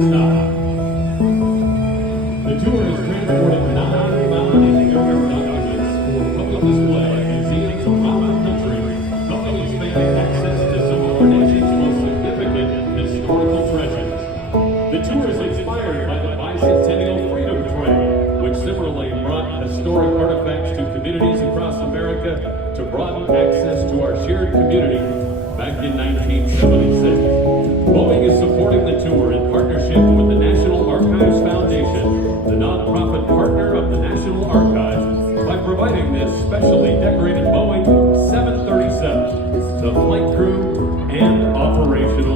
The tour is transporting non-nominating aircraft documents for public display at museums around the country, helping expand access to some of our nation's most significant historical treasures. The tour is inspired by the Bicentennial Freedom Train, which similarly brought historic artifacts to communities across America to broaden access to our shared community back in 1976. Boeing is supporting the tour in partnership with the National Archives Foundation, the nonprofit partner of the National Archives, by providing this specially decorated Boeing 737, the flight crew, and operational